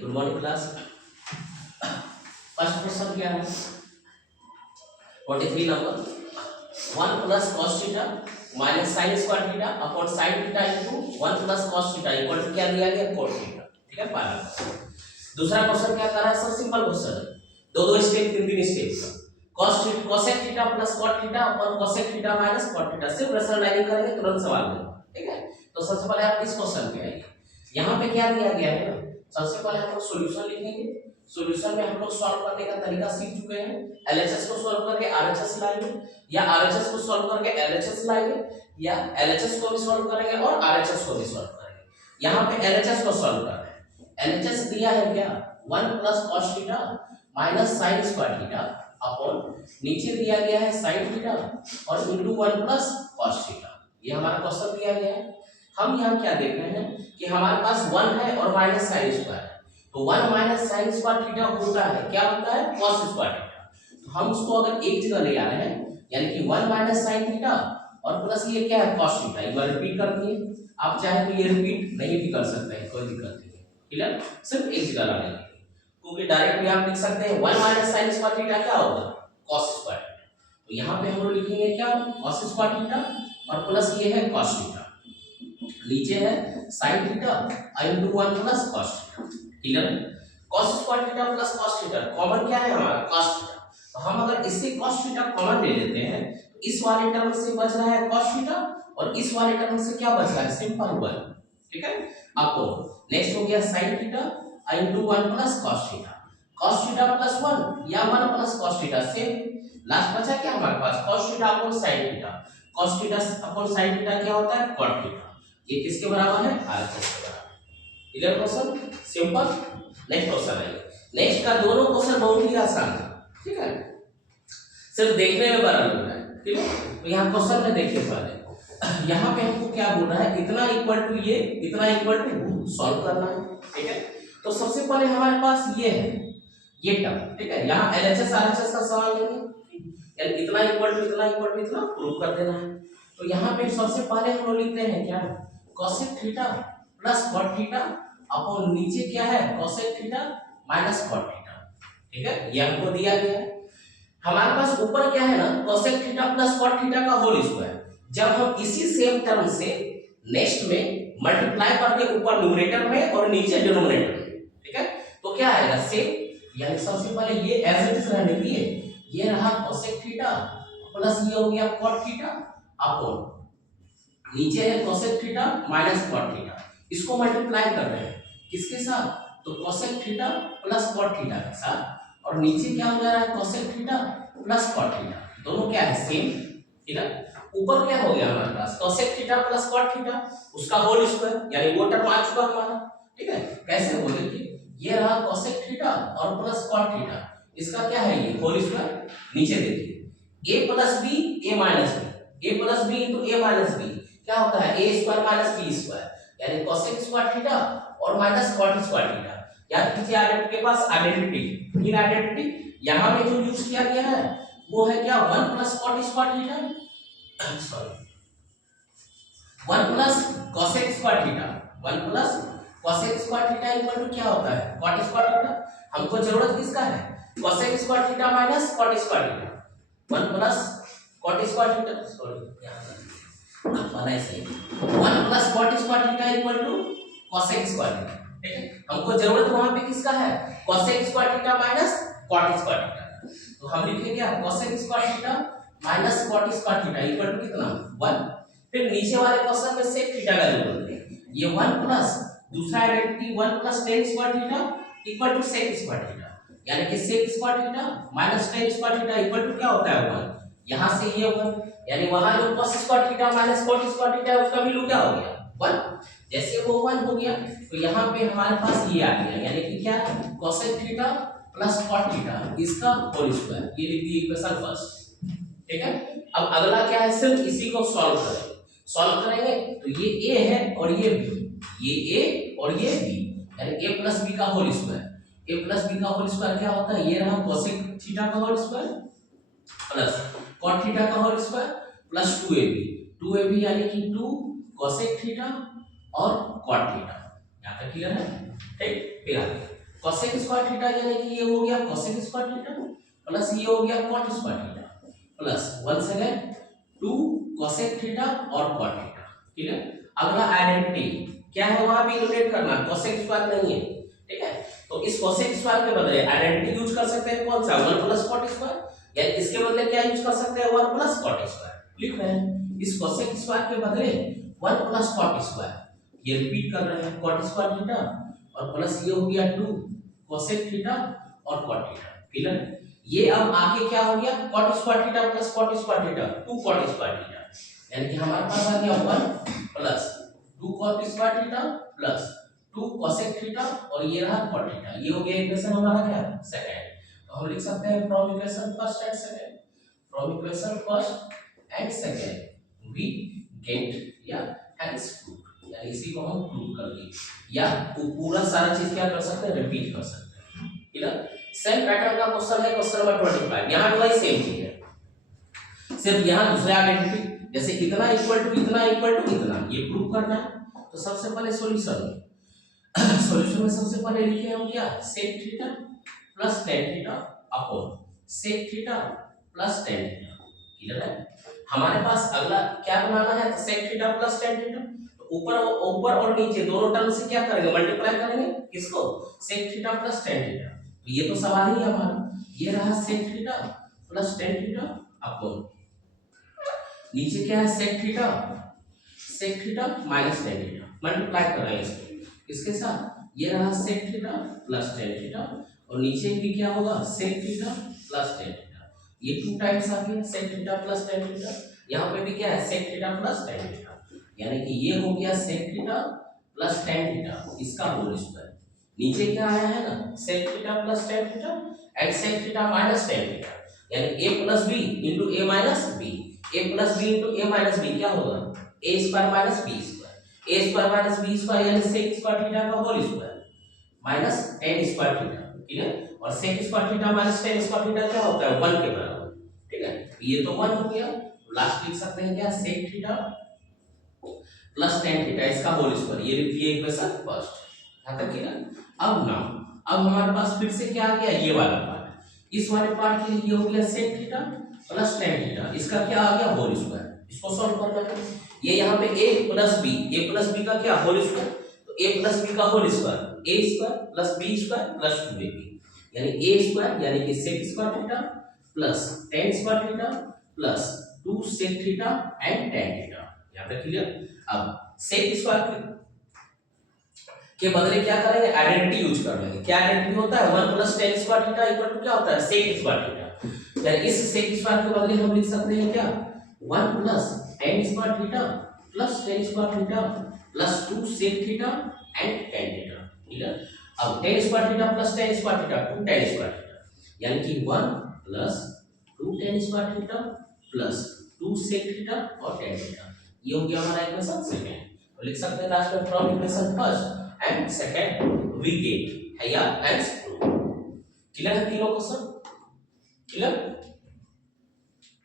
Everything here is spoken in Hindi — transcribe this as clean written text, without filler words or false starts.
Good morning class. First question क्या है? 43 number 1 plus cos theta minus sin square theta upon sin theta into 1 plus cos theta equal to क्या दिया गया? cos theta. ठीक है, पहला। दूसरा क्वेश्चन क्या कर रहा है? सब सिंपल क्वेश्चन है, दो स्टेप तीन स्टेप का। cosec theta plus cot theta upon cosec theta minus cot theta. सिर्फ रेशनलाइजिंग करेंगे, तुरंत सवाल देगा। ठीक है, तो सबसे पहले आप इस क्वेश्चन पे आइए। यहाँ पे क्या दिया गया है ना, सबसे पहले हम लोग सॉल्यूशन लिखेंगे। सॉल्यूशन में हम लोग सॉल्व करने का तरीका सीख चुके हैं। एलएचएस को सॉल्व करके आरएचएस लाएंगे, या आरएचएस को सॉल्व करके एलएचएस लाएंगे, या एलएचएस को भी सॉल्व करेंगे और आरएचएस को भी सॉल्व करेंगे। यहाँ पे एलएचएस को सॉल्व कर रहे हैं। एलएचएस दिया है क्या? 1 plus cos theta minus sin square theta upon नीचे दिया गया है sin थीटा और इनटू 1 प्लस cos थीटा। ये हमारा क्वेश्चन दिया गया है। हम यहाँ क्या देख रहे हैं कि हमारे पास 1 है और माइनस sin स्क्वायर है, तो 1 माइनस sin स्क्वायर थीटा होता है क्या? होता है cos स्क्वायर थीटा। तो हम उसको अगर एक जगह ले आ रहे हैं, यानी कि 1 माइनस sin थीटा और प्लस ये क्या है? cos theta. एक बार रिपीट कर दिए, आप चाहे तो ये रिपीट नहीं भी कर सकते हैं, कोई दिक्कत नहीं है। क्लियर? सिर्फ एक जगह लाने के लिए, क्योंकि डायरेक्ट भी आप लिख सकते हैं 1 माइनस sin स्क्वायर थीटा क्या होगा? cos square theta. तो यहाँ पे हम लोग लिखेंगे क्या? cos स्क्वायर थीटा और प्लस ये है cos थीटा, नीचे है sin theta into 1 plus cos theta. Clear? cos square theta plus cos theta common क्या है हमारा? cos theta. तो हम अगर इससे cos थीटा कॉमन ले लेते हैं, तो इस वाले टर्म से बच रहा है cos थीटा और इस वाले टर्म से क्या बच रहा है? सिंपल 1। ठीक है, आपको नेक्स्ट हो गया sin theta into 1 plus cos theta. cos theta plus 1 या 1 plus cos theta same. Last बचा क्या हमारे पास? cos theta upon sin theta. cos theta upon sin theta क्या होता है? cot theta. ये किसके बराबर है? आरएचएस के बराबर। Clear question? Simple. Next question है। नेक्स्ट का दोनों क्वेश्चन बहुत ही आसान है। ठीक है, सिर्फ देखने में बड़ा लग रहा है। ठीक है, तो यहाँ क्वेश्चन में देखिए पहले, यहाँ पे हमको क्या बोल रहा है? इतना इक्वल टू ये, इतना इक्वल टू सॉल्व करना है। ठीक है, तो सबसे पहले हमारे पास ये है, ये टर्म। ठीक है, यहाँ एलएचएस आरएचएस का सवाल लेंगे, यानी इतना इक्वल टू इतना इक्वल टू इतना प्रूव कर देना है। तो यहाँ पे सबसे पहले हम लोग लिखते हैं क्या? cosec theta plus cot theta upon नीचे क्या है? cosec theta minus cot theta. ठीक है, ये हमको दिया गया है। हमारे पास ऊपर क्या है ना? cosec theta plus cot theta का होल स्क्वायर। जब हम इसी सेम टर्म से नेक्स्ट में मल्टीप्लाई करके ऊपर न्यूमरेटर में और नीचे डिनोमिनेटर में, ठीक है, तो क्या आएगा? सेम। यानी सबसे पहले ये एज इट इज रहने दिए, ये रहा cosec थीटा प्लस ये हो गया cot थीटा अपॉन नीचे है cosec theta minus cot theta. इसको मल्टीप्लाई कर रहे हैं किसके साथ? तो cosec theta plus cot theta के साथ, और नीचे क्या हो जा रहा है? cosec theta plus cot theta. दोनों क्या है? सेम। ठीक है, ऊपर क्या हो गया हमारे पास? cosec theta plus cot theta, उसका होल स्क्वायर, यानी वो टर्म आ चुका हमारा। ठीक है, कैसे बोले कि ये रहा cosec थीटा और प्लस cot थीटा, इसका क्या है? ये होल स्क्वायर। नीचे देखिए a plus b a minus b, a plus b into a minus b क्या होता है? a square minus b square, यानी cosec स्क्वायर थीटा और माइनस cot स्क्वायर थीटा। याद कीजिए आइडेंटिटी के पास आइडेंटिटी, इन आइडेंटिटी यहां में जो यूज किया गया है वो है क्या? 1 plus cot square theta, sorry 1 plus cosec square theta, 1 plus cosec square theta equal to क्या होता है? cot square theta. हमको जरूरत किसका है? cosec square theta minus cot square theta. 1 plus cot square theta, sorry वाला ऐसे ही 1 plus cot square theta equal to cosec square theta. ठीक है, हमको जरूरत वहां पे किसका है? cosec square theta minus cot square theta. तो हम लिखेंगे क्या? cosec square theta minus cot square theta equal to कितना? 1। फिर नीचे वाले क्वेश्चन में sec थीटा का वैल्यू बोलते हैं, ये 1 प्लस दूसरा identity 1 plus tan square theta equal to sec square theta, यानी कि sec square theta minus tan square theta equal to क्या होता है? 1। यहां से ये 1, यानी वहां जो cos square theta minus cot square theta है उसका वैल्यू क्या हो गया? 1। जैसे वो 1 हो गया तो यहाँ पे हमारे पास ये आ गया, यानी कि क्या? cosec theta plus cot theta इसका होल स्क्वायर। ये लिख दिए इक्वेशन फर्स्ट। ठीक है, अब अगला क्या है? सिर्फ इसी को सॉल्व करेंगे। सॉल्व करेंगे तो ये a है और ये b, ये a और ये b, यानी a प्लस b का whole square. a plus b का होल स्क्वायर क्या होता है? ये रहा cosec थीटा का whole square plus cot theta का होल स्क्वायर प्लस 2ab यानी कि 2 cosec थीटा और cot थीटा। यहाँ तक क्लियर है? ठीक, फिर आगे कोसेक स्क्वायर थीटा यानी कि ये हो गया कोसेक स्क्वायर थीटा प्लस ये हो गया cot square theta plus once again 2 cosec theta और कॉट थीटा। ठीक है, अगला आइडेंटिटी क्या है, वहां भी इल्यूमिनेट करना, कोसेक स्क्वायर नहीं है। ठीक है, तो इस कोसेक स्क्वायर के बदले आइडेंटिटी यूज कर सकते हैं, कौन सा 1 प्लस कॉट स्क्वायर, या इसके बदले क्या यूज कर सकते हैं 1 प्लस कॉट स्क्वायर। लिख रहे हैं इस कोसेक स्क्वायर के बदले 1 प्लस कॉट स्क्वायर, ये रिपीट कर रहे हैं कॉट स्क्वायर थीटा और प्लस ये हो गया 2 कोसेक थीटा और कॉट थीटा। क्लियर, ये अब आगे क्या हो गया cot square theta plus cot square theta 2 cot square theta, यानी कि हमारे पास आ गया 1 plus 2 cot square theta plus 2 cosec theta और ये रहा कॉट थीटा। ये हो गया इक्वेशन हमारा क्या सेकंड। तो हम लिख सकते हैं from equation first and second, from equation first and second we get या हैंस प्रूफ, यानी इसी को हम प्रूव कर दिए, या पूरा सारा चीज क्या कर सकते हैं रिपीट कर सकते हैं। क्लियर, सेम पैटर्न का क्वेश्चन है क्वेश्चन नंबर 25। यहां भी वही सेम चीज है, सिर्फ यहां दूसरा आइडेंटिटी, जैसे इतना इक्वल टू इतना इक्वल टू इतना, ये प्रूव करना है। तो सबसे पहले सॉल्यूशन सॉल्यूशन में सबसे पहले लिखे हम क्या sec theta plus tan theta upon sec theta plus tan theta. Clear है, हमारे पास अगला क्या बनाना है, sec theta plus tan theta, तो ऊपर और नीचे दोनों टर्म से क्या करेंगे मल्टीप्लाई करेंगे, किसको sec theta plus tan theta. तो ये तो सवाल ही है हमारा, ये रहा sec theta plus tan theta upon नीचे क्या है sec theta minus tan theta, multiply कर रहे हैं इसको इसके साथ, ये रहा sec theta plus tan theta और नीचे भी क्या होगा sec theta plus tan theta, ये 2 टाइम्स आ गया sec theta plus tan theta, यहाँ पे भी क्या है sec theta plus tan theta, यानी कि ये हो गया sec theta plus tan theta इसका होल स्क्वायर, नीचे क्या आया है ना sec theta plus tan theta and sec theta minus tan theta, यानी a plus b into a minus b, a plus b into a minus b क्या होगा a square minus b square, a square minus b square यानी sec स्क्वायर थीटा का whole square minus tan square theta. Clear, और sec square theta minus tan square theta क्या होता है 1 के बराबर। ठीक है, ये तो 1 हो गया, लास्ट लिख सकते हैं क्या sec theta plus tan theta इसका होल स्क्वायर, ये इक्वेशन फर्स्ट। यहां तक क्लियर। अब ना अब हमारे पास फिर से क्या आ गया ये वाला पार्ट, इस वाले पार्ट के लिए हो गया sec theta plus tan theta, इसका क्या आ गया होल स्क्वायर, इसको सॉल्व करना है। ये यहाँ पे a प्लस b का क्या होल स्क्वायर, तो a प्लस b का whole square a square plus b square plus 2ab, यानी a स्क्वायर यानी कि sec square theta plus tan square theta plus 2 sec theta and tan theta. यहाँ पे क्लियर। अब sec स्क्वायर के बदले क्या करेंगे आइडेंटिटी यूज कर लेंगे। क्या आइडेंटिटी होता है 1 plus tan square theta equal to क्या होता है sec स्क्वायर थीटा, यानी इस sec स्क्वायर के बदले हम लिख सकते हैं क्या 1 plus tan square theta plus tan square theta plus 2 sec theta and tan theta. Clear, अब tan square theta plus tan square theta 2 tan square theta, यानी कि 1 plus 2 tan square theta plus 2 sec theta और tan थीटा। ये हो गया हमारा इक्वेशन सेकंड। तो लिख सकते हैं लास्ट में from equation first and second we get है या एंड प्रूफ। क्लियर है तीनों क्वेश्चन, क्लियर।